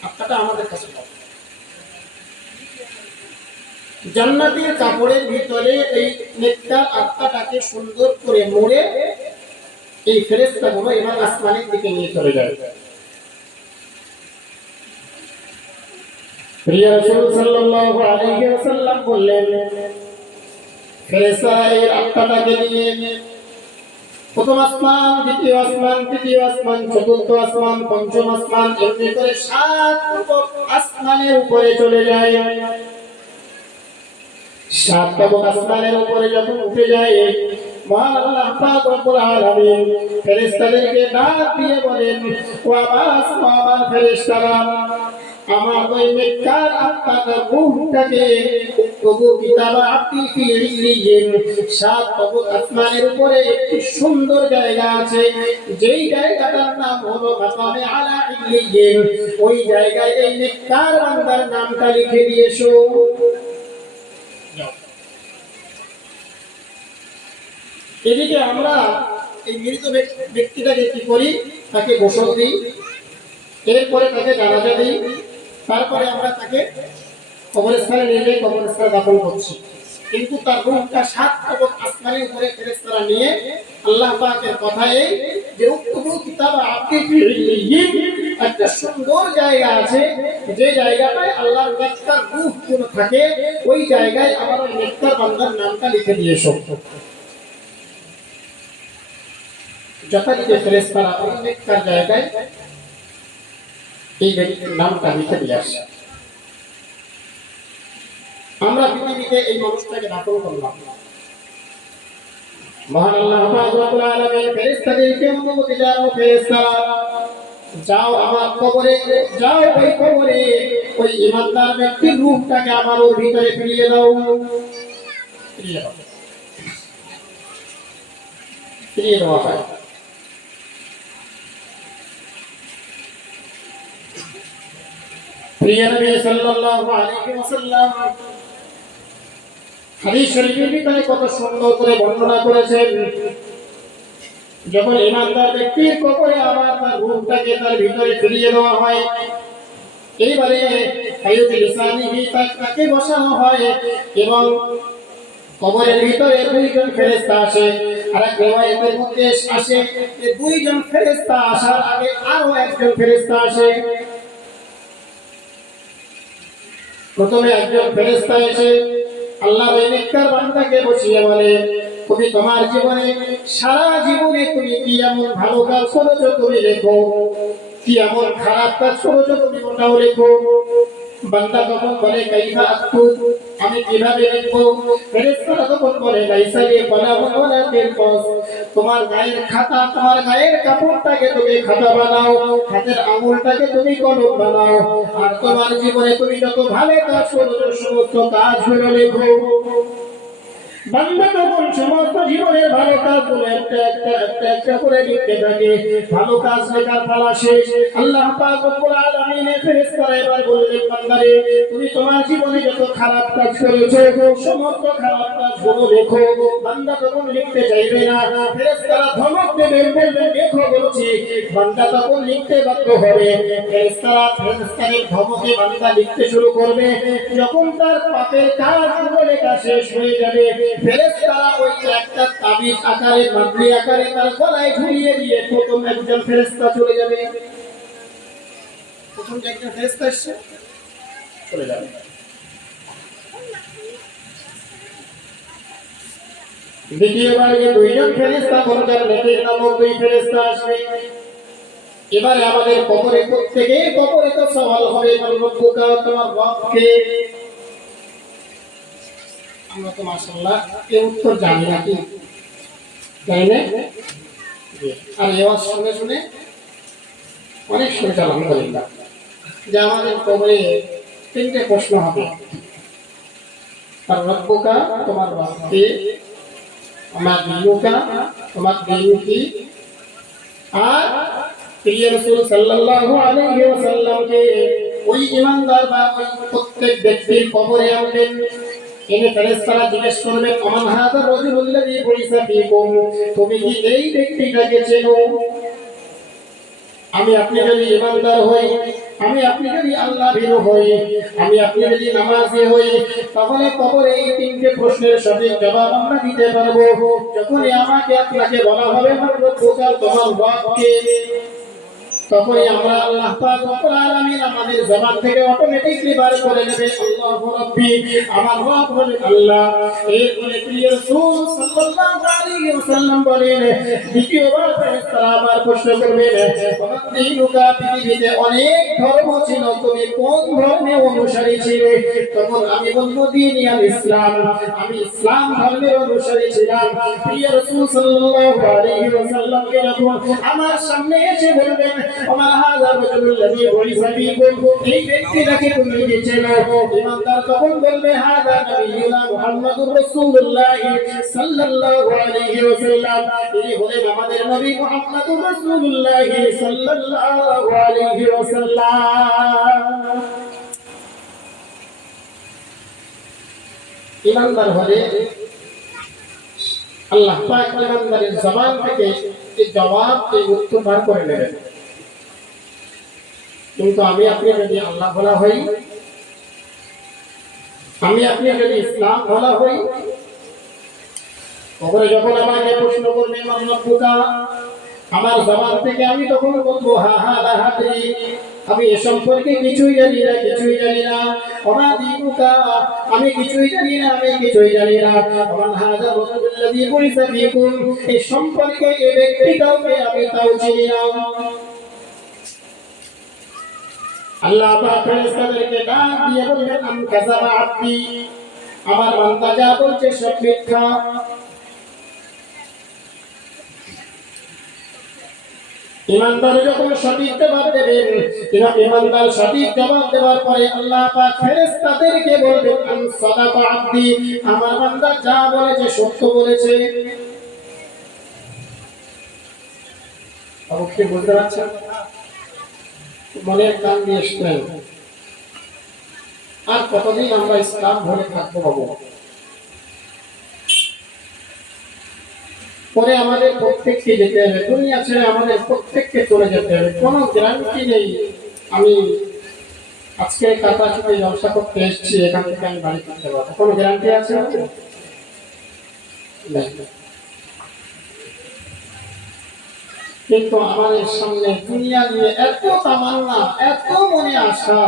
আত্মাটা আমাদের কাছে দাও। জান্নাতের কাপড়ের ভিতরে এই নেককার আত্মাটাকে সুন্দর করে মুড়ে এই ফেরেশতাগুলো এবার আসমানের দিকে নিয়ে চলে যায়। প্রিয় রাসূল সাল্লাল্লাহু আলাইহি ওয়াসাল্লাম বললেন, ফেরেশতারা এই আত্মাটাকে নিয়ে প্রথম আসমান, দ্বিতীয় আসমান, তৃতীয় আসমান, চতুর্থ আসমান, পঞ্চম আসমান, এমনি করে 7 আসমানের উপরে চলে যায়। 7 আসমানের উপরে যখন উঠে যায়, মহান আল্লাহ পাক রব্বুল আলামিন ফেরেশতাদেরকে ডাক দিয়ে বলেন, ও আমার ফেরেশতারা, আমার ওই নেককার আত্মার রূহটাকে তবু কিতাবা আপনি ফি ইল্লিয়িন, 7 আসমানের উপরে একটি সুন্দর জায়গা আছে, যেই জায়গাটার নাম হলো মাকামে আলা ইল্লিয়িন, ওই জায়গায় এই নেককার বান্দার নামটা লিখে দিয়ে এসো। এদিকে আমরা এই মৃত ব্যক্তিটাকে কি করি, তাকে গোসল দিই, এরপরে তাকে জানাজা দিই, তারপরে আমরা তাকে কবরস্থানে নিয়ে যাই, কবরস্থানে দাফন করছি। কিন্তু তার রূহটা 7 আসমানের উপরে ফেরেশতারা নিয়ে, আল্লাহ পাকের কথা এই যে উক্তুবু কিতাবা আপনি ফি ইল্লিয়িন, একটা সুন্দর জায়গা আছে, যে জায়গাটায় আল্লাহর নেককার রূহগুলো থাকে, ওই জায়গায় আমার ওই নেককার বান্দার নামটা লিখে দিয়ে এসো। যথারীতি ফেরেশতারা ওই নেককার জায়গায় এই ব্যক্তির নামটা লিখে দিয়ে আসে। আমরা পৃথিবীতে এই মানুষটাকে দাফন করলাম, মহান আল্লাহ পাক রব্বুল আলামিন ফেরেশতাদেরকে অনুমতি দাও, ফেরেশতারা যাও আমার কবরে, যাও ওই কবরে ওই ইমানদার ব্যক্তির রূহটাকে আমার ওর ভিতরে ফিরিয়ে দাও, ফিরিয়ে দেওয়া হয়। প্রিয় নবী সাল্লাল্লাহু আলাইহি ওয়াসাল্লাম হাদিস শরীফের ভিতরে কত সুন্দর করে বর্ণনা করেছেন, যখন ইমানদার ব্যক্তির কবরে আবার তার রূহটাকে তার ভিতরে ফিরিয়ে দেওয়া হয়, এইবারে হায়াত লিসানিহি তাকে বসানো হয়, এবং কবরের ভিতরে 2 জন ফেরেশতা আসে। আর এক riwayতের মধ্যে আসে যে 2 জন ফেরেশতা আসার আগে আরো একজন ফেরেশতা আসে। প্রথমে একজন ফেরেশতা এসে আল্লাহর ওই নেককার বান্দাকে বসিয়ে বলে, তুমি তোমার জীবনে, সারা জীবনে তুমি কি এমন ভালো কাজ করেছো তুমি লেখো, কি এমন খারাপ কাজ করেছো তুমি ওটাও লেখো। বান্দা তখন বলে কাইফা আক্তুব, আমি কিভাবে লিখবো? ফেরেশতারা তখন বলে লাইসা লি কলামুন ওয়ালা তিরকাস, তোমার গায়ের খাতা, তোমার গায়ের কাপড়টাকে তুমি খাতা বানাও, হাতের আঙুলটাকে তুমি কলম বানাও, আর তোমার জীবনে তুমি যত ভালো কাজ করেছো সমস্ত কাজগুলো লেখো। বান্দা তখন সমস্ত জীবনের ভালো কাজগুলো একটা করে লিখতে থাকে। ভালো কাজ লেখার পালা শেষ। আল্লাহ পাক রব্বুল আলামিনের ফেরেশতারা এবার বললেন, বান্দারে তুমি তোমার জীবনে যত খারাপ কাজ করেছো সমস্ত খারাপ কাজগুলো লেখো। বান্দা তখন লিখতে চাইবে না, ফেরেশতারা ধমক দেবেন, বলবেন লেখো বলছি। বান্দা তখন লিখতে বাধ্য হবে। ফেরেশতাদের ধমকে বান্দা লিখতে শুরু করবে। যখন তার পাপের কাজগুলো লেখা শেষ হয়ে যাবে, ফেরেশতারা ওই একটা তাবিজ আকারে, মাদলি আকারে তার গলায় ঝুলিয়ে দিয়ে প্রথম একজন ফেরেশতা চলে যাবে। প্রথম যে একজন ফেরেশতা এসেছে চলে যাবে। দ্বিতীয়বার যে দুইজন ফেরেশতা বলছেন, নেকির নামক দুই ফেরেশতা আসবে। এবারে আমাদের কবরে প্রত্যেকে কবরে তো সওয়াল হবে, রব্বুকা, তোমার রবকে। আমরা তো মাশাআল্লাহ এই উত্তর জানি না, কি জানি না? আর এই আওয়াজ শুনে শুনে অনেক শুনেছি আলহামদুলিল্লাহ, যে আমাদের কবরে তিনটে প্রশ্ন হবে। আর রব্বুকা, তোমার রবকে, আমার দিনুকা, তোমার দিন কি। আর প্রিয় রাসূল সাল্লাল্লাহু আলাইহি ওয়াসাল্লামকে ওই ঈমানদার বা ওই প্রত্যেক ব্যক্তির কবরে আনবেন। এনে ফেরেশতারা জিজ্ঞেস করবে, আমান হাযা রাজুলুল্লাযী বুইসা ফীকুম, তুমি কি এই ব্যক্তিটাকে চেনো? আমি আপনি যদি ঈমানদার হই, আমি আপনি যদি আল্লাহ ভীরু হই, আমি আপনি যদি নামাজি হই, তাহলে কবরে এই তিনটে প্রশ্নের সঠিক জবাব আমরা দিতে পারবো। যখনই আমাকে আপনাকে বলা হবে রব্বুকা, তোমার রবকে, তখনই আমরা আল্লাহ পাক রব্বুল আলামিন আমাদের জবান থেকে অটোমেটিক্যালি বার করে নেবে আল্লাহু রাব্বি, আমার রব হলো আল্লাহ। এরপরে প্রিয় রাসূল সাল্লাল্লাহু আলাইহি ওয়াসাল্লাম বলেন, দ্বিতীয়বার ফেরেশতারা আবার প্রশ্ন করবেন, দিনুকা, পৃথিবীতে অনেক ধর্ম ছিল, তুমি কোন ধর্মের অনুসারী ছিলে? তখন আমি বলবো দীনি আল ইসলাম, আমি ইসলাম ধর্মের অনুসারী ছিলাম। প্রিয় রাসূল সাল্লাল্লাহু আলাইহি ওয়াসাল্লাম যখন আমার সামনে এসে বলবেন, আমার হাযা রাজুলুল্লাযী বুইসা ফীকুম, এই ব্যক্তিটাকে তুমি কি চেনো? ঈমানদার তখন বলবে, হাযা নবিয়ুনা মুহাম্মাদুর রাসূলুল্লাহ সাল্লাল্লাহু আলাইহি ওয়াসাল্লাম, ইনি হলেন আমাদের নবী মুহাম্মাদুর রাসূলুল্লাহ সাল্লাল্লাহু আলাইহি ওয়াসাল্লাম। ঈমানদার হলে আল্লাহ পাক ঈমানদারের জবান থেকে এই জবাব, এই উত্তর বার করে নেবেন। কিন্তু আমি আপনি যদি আল্লাহ বলা হই, আমি আপনি যদি ইসলাম বলা হই, তখন যখন আমাকে প্রশ্ন করবে মান রব্বুকা, আমার জবান থেকে আমি তখন বলবো হা হা লা হাদরি, আমি এ সম্পর্কে কিছুই জানি না, কিছুই জানি না। ওমা দিনুকা, আমি কিছুই জানি না, আমি কিছুই জানি না। ওমান হাযা রাজুলুল্লাযী বুইসা ফীকুম, এই সম্পর্কে এই ব্যক্তিটাকে আমি তাও চিনি না। আল্লাহ পাক ফেরেশতাদেরকে ডাক দিয়ে বললেন, আম কাযাবা আবদি, আমার বান্দা যা বলছে সব মিথ্যা। ঈমানদার যখন সঠিক জবাব দেবেন, ঈমানদার সঠিক জবাব দেওয়ার পরে আল্লাহ পাক ফেরেশতাদেরকে বলবেন, আন সাদাকা আবদি, আমার বান্দা যা বলেছে সত্য বলেছে। অবশ্যই বুঝতে পারছেন, মনের কান দিয়ে শুনেন। আর কতদিন আমরা ইসলাম ধরে থাকবো বাবু? পরে আমাদের প্রত্যেককে যেতে হবে, দুনিয়া ছেড়ে আমাদের প্রত্যেককে চলে যেতে হবে। কোনো গ্যারান্টি নেই আমি আজকে কাটাচুপে ব্যবসা করতে এসেছি, এখান থেকে আমি বাড়ি করতে পারবো, কোনো গ্যারান্টি আছে? কিন্তু আমাদের সামনে দুনিয়া নিয়ে এত তামান্না, এত মনে আশা,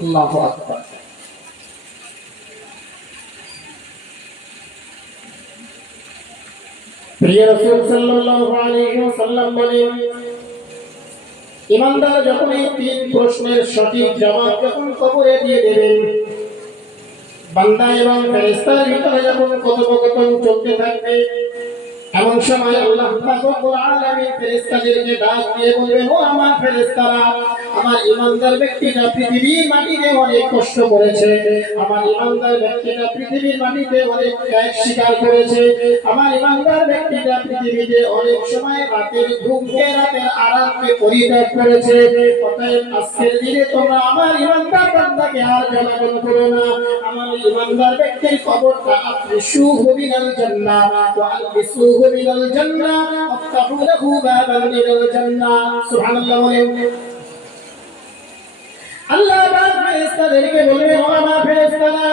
আল্লাহু আকবার। প্রিয় রাসূল সাল্লাল্লাহু আলাইহি ওয়াসাল্লাম বলেন, ইমানদার যখন এই তিন প্রশ্নের সঠিক জবাব যখন কবরে দিয়ে দেবেন, বান্দা এবং ফেরেশতার ভিতরে যখন কথোপকথন চলতে থাকবে, এমন সময় আল্লাহ পাক রব্বুল আলামিন ফেরেশতাদেরকে ডাক দিয়ে বলবেন, ও আমার ফেরেশতারা, আমার ইমানদার ব্যক্তিটা পৃথিবীর মাটিতে অনেক কষ্ট করেছে, আমার ইমানদার ব্যক্তিটা পৃথিবীর মাটিতে অনেক ত্যাগ স্বীকার করেছে, আমার ইমানদার ব্যক্তিটা পৃথিবীতে অনেক সময় রাতের ঘুমকে রাতের আরামকে পরিত্যাগ করেছে। অতএব আজকের দিনে তোমরা আমার ইমানদার বান্দাকে আর জ্বালাতন করো না, আমার ইমানদার ব্যক্তির কবরটা আফরিশুহু মিনাল জান্নাহ ওয়া আলবিসুহু মিনাল জান্নাহ ওয়াফতাহু লাহু বাবান মিনাল জান্নাহ। সুবহানাল্লাহ বলেন। আল্লাহ পাক ফেরেশতাদেরকে বলবেন, ও আমার ফেরেশতারা,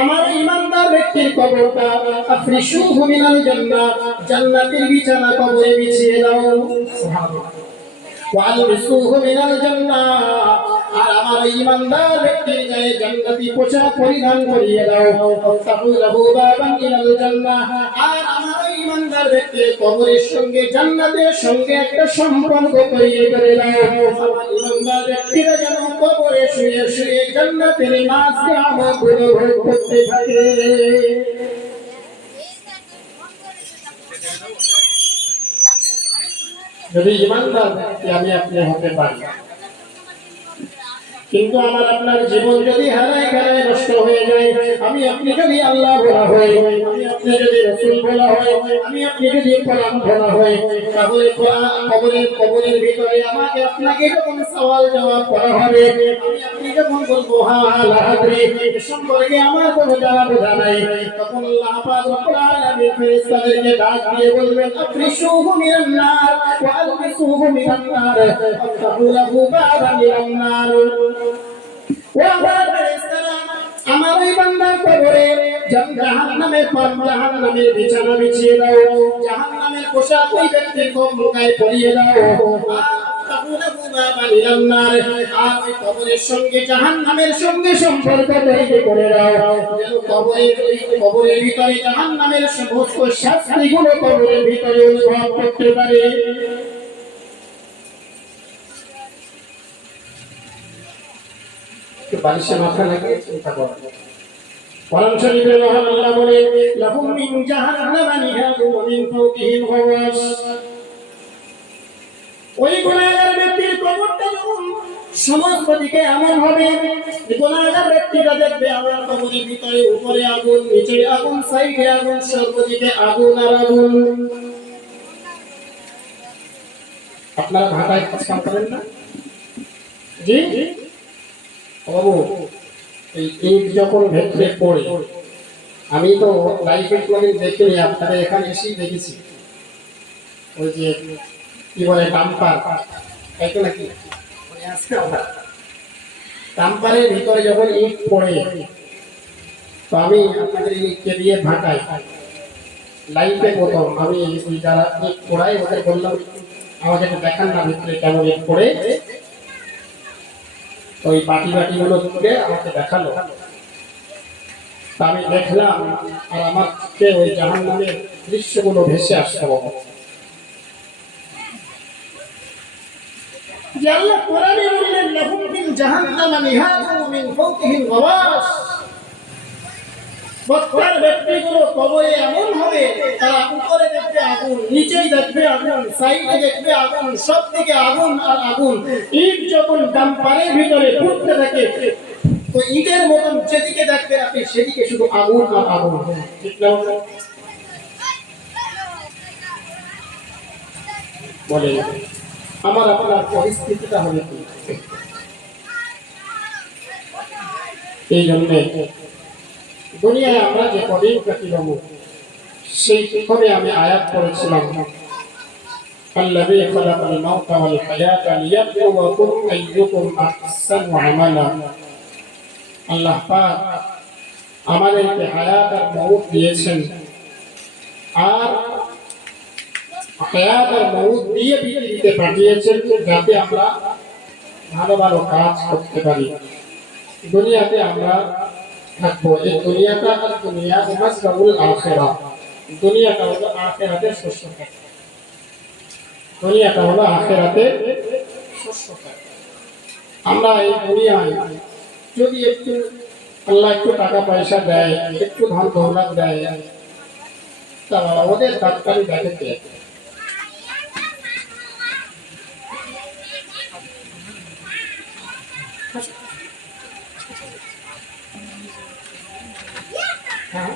আমার ইমানদার ব্যক্তির কবরটা আফরিশুহু মিনাল জান্নাহ, জান্নাতের বিছানা কবরে বিছিয়ে দাও। সুবহানাল্লাহ। ওয়া আলবিসুহু মিনাল জান্নাহ, আর আমার ইমানদার ব্যক্তির গায়ে জান্নাতি পোশাক পরিধান করিয়ে দাও। ওয়াফতাহু লাহু বাবান মিনাল জান্নাহ, আর আমার ইমানদার ব্যক্তির কবরের সঙ্গে জান্নাতের সঙ্গে একটা সম্পর্ক তৈরি করে দাও। আমার ইমানদার ব্যক্তিরা যেন কবরে শুয়ে শুয়ে জান্নাতের নাজে আমগুলো ভোগ করতে থাকে। যদি ইমানদার ব্যক্তি আমি আপনি হতে পারি, কিন্তু আমার আপনার জীবন যদি হারায় হারায় নষ্ট হয়ে যায়, আমি আপনি যদি আল্লাহ বলা হয়, আমি আপনি যদি রাসূল বলা হয়, আমি আপনি যদি কোরআন বলা হয়, তাহলে কবরের ভিতরে আমাকে আপনাকে যখন সওয়াল জবাব করা হবে, আমি আপনি যখন বলবো হ্যাঁ লা আদরি, সম্পর্কে আমার কোনো জানা বোঝা নাই, তখন আল্লাহ পাক রব্বুল আলামিন ফেরেশতাদেরকে ডাক দিয়ে বলবেন, আফরিশুহু মিনান নার ওয়া আলবিসুহু মিনান নার ওয়াফতাহু লাহু বাবান মিনান নার। ও আমার ফেরেশতারা, আমার এই বান্দার কবরে জাহান্নামের বিছানা বিছিয়ে দাও, জাহান্নামের পোশাক ওই ব্যক্তির গায়ে পরিয়ে দাও, আর ওই কবরের সঙ্গে জাহান্নামের সঙ্গে সম্পর্ক তৈরি করে দাও, যেন কবরের ভিতরে জাহান্নামের সমস্ত শাস্তিগুলো কবরের ভিতরে অনুভব করতে পারে। বালিশে মাথা লাগিয়ে চিন্তা করো। কোরআন শরীফে মহান আল্লাহ বলেন, লাহুম মিন জাহান্নামা মিহাদুন ওয়া মিন ফাওকিহিম গাওয়াশ। ওই গুনাহগার ব্যক্তির কবরটা যখন সমস্ত দিকে এমন হবে, গুনাহগার ব্যক্তিটা দেখবে আমার কবরের ভিতরে উপরে আগুন, নিচে আগুন, সাইডে আগুন, সর্বদিকে আগুন আর আগুন। আপনারা ভাটায় কাজ কাম করেন না? জি বাবু, এই যখন ভেতরে পড়ে, আমি তো লাইফে কোনোদিন দেখিনি, আপনারা এখানে এসেই দেখেছি। ওই যে কি বলে ডাম্পার, তাই তো নাকি? ডাম্পারের ভিতরে যখন ইট পড়ে, তো আমি আপনাদের ইটকে দিয়ে ভাটাই লাইফে প্রথম আমি ওই যারা ইট পড়াই ওদের বললাম, আমাকে দেখান না ভিতরে কেমন ইট পড়ে। ওই বাটি গুলো তুলে আমাকে দেখালো, আমি দেখলাম, আর আমাকে ওই জাহান্নামের দৃশ্যগুলো ভেসে আসতে হবে। যে আল্লাহ কোরআনে বললেন, লাহুম মিন জাহান্নামা মিহাদুন ওয়া মিন ফাওকিহিম গাওয়াশ। বৎকার ব্যক্তিগুলো কবরে এমন হবে, তারা উপরে দেখবে আগুন, নিচেই দেখবে আগুন, সাইডে দেখবে আগুন, সব দিকে আগুন আর আগুন। ইট যখন ডাম্পারের ভিতরে ফুটতে থাকে, তো ইটের মতন যেদিকে দেখবে আপনি সেদিকে শুধু আগুন আর আগুন। ঠিক না বলে? আমার আপনার পরিস্থিতিটা হবে কি? এই জন্য দুনিয়ায় আমরা যে কদিন কাটিলাম, সেই করে আমি আয়াত পড়েছিলাম, আল্লাযী খালাকাল মাউতা ওয়াল হায়াতা লিয়াবলুয়াকুম আইয়ুকুম আহসানু আমালা। আল্লাহ পাক আমাদেরকে হায়াত আর মউত দিয়েছেন, আর হায়াত আর মউত দিয়ে পৃথিবীতে পাঠিয়েছেন যাতে আমরা ভালো ভালো কাজ করতে পারি, দুনিয়াতে আমরা থাকবো। এই দুনিয়াটা আর দুনিয়া মাসরাবুল আখিরাহ, দুনিয়াটা হলো আখিরাতের শস্য ক্ষেত, দুনিয়াটা হলো আখিরাতের শস্য খায়। আমরা এই দুনিয়ায় যদি একটু আল্লাহ একটু টাকা পয়সা দেয়, একটু ধন দৌলত দেয়, তা ওদের ডাক্তারি দেখে হ্যাঁ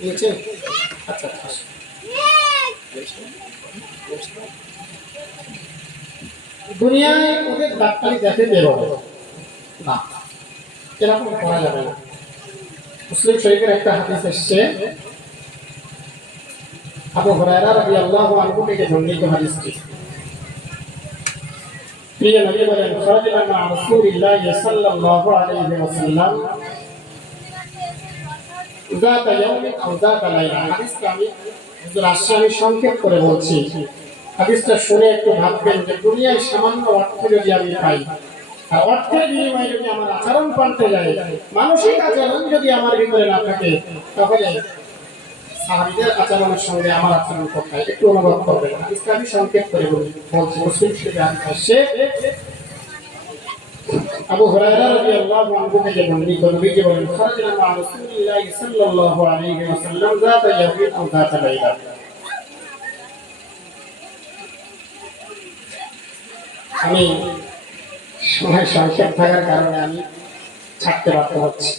নিয়েছে। আচ্ছা দুনিয়ায় ওদের ডাক্তারি দেখে দেব না, এরকম করা যাবে না। মুসলিম শরীফের একটা হাদিস এসছে, আবু হুরায়রা রাদিয়াল্লাহু আনহু থেকে বর্ণিত হাদিসটি। প্রিয় নবী বলেন, খারাজনা মা রাসূলিল্লাহ সাল্লাল্লাহু আলাইহি ওয়াসাল্লাম যাতা ইয়াউমিন আও যাতা লাইলা। হাদিসটা আমি হুজুর আমি সংক্ষেপ করে বলছি। হাদিসটা শুনে একটু ভাববেন যে দুনিয়ায় সামান্য অর্থ যদি আমি পাই, আর অর্থের বিনিময়ে যদি আমার আচরণ পাল্টে যায়, মানসিক আচরণ যদি আমার ভিতরে না থাকে, তাহলে সাহাবীদের আচরণের সঙ্গে আমার আচরণ কোথায় একটু অনুভব করবেন। হাদিসটা আমি সংক্ষেপ করে বলছি। মুসলিম শরীফে হাদিস আসছে, আবু হুরায়রা রাদিয়াল্লাহু আনহু থেকে বর্ণিত, নবীজি বলেন, খারাজনা মা রাসূলিল্লাহ সাল্লাল্লাহু আলাইহি ওয়াসাল্লাম যাতা ইয়াউমিন আও যাতা লাইলা। আমি সময় সংক্ষেপ থাকার কারণে আমি ছাড়তে বাধ্য হচ্ছি।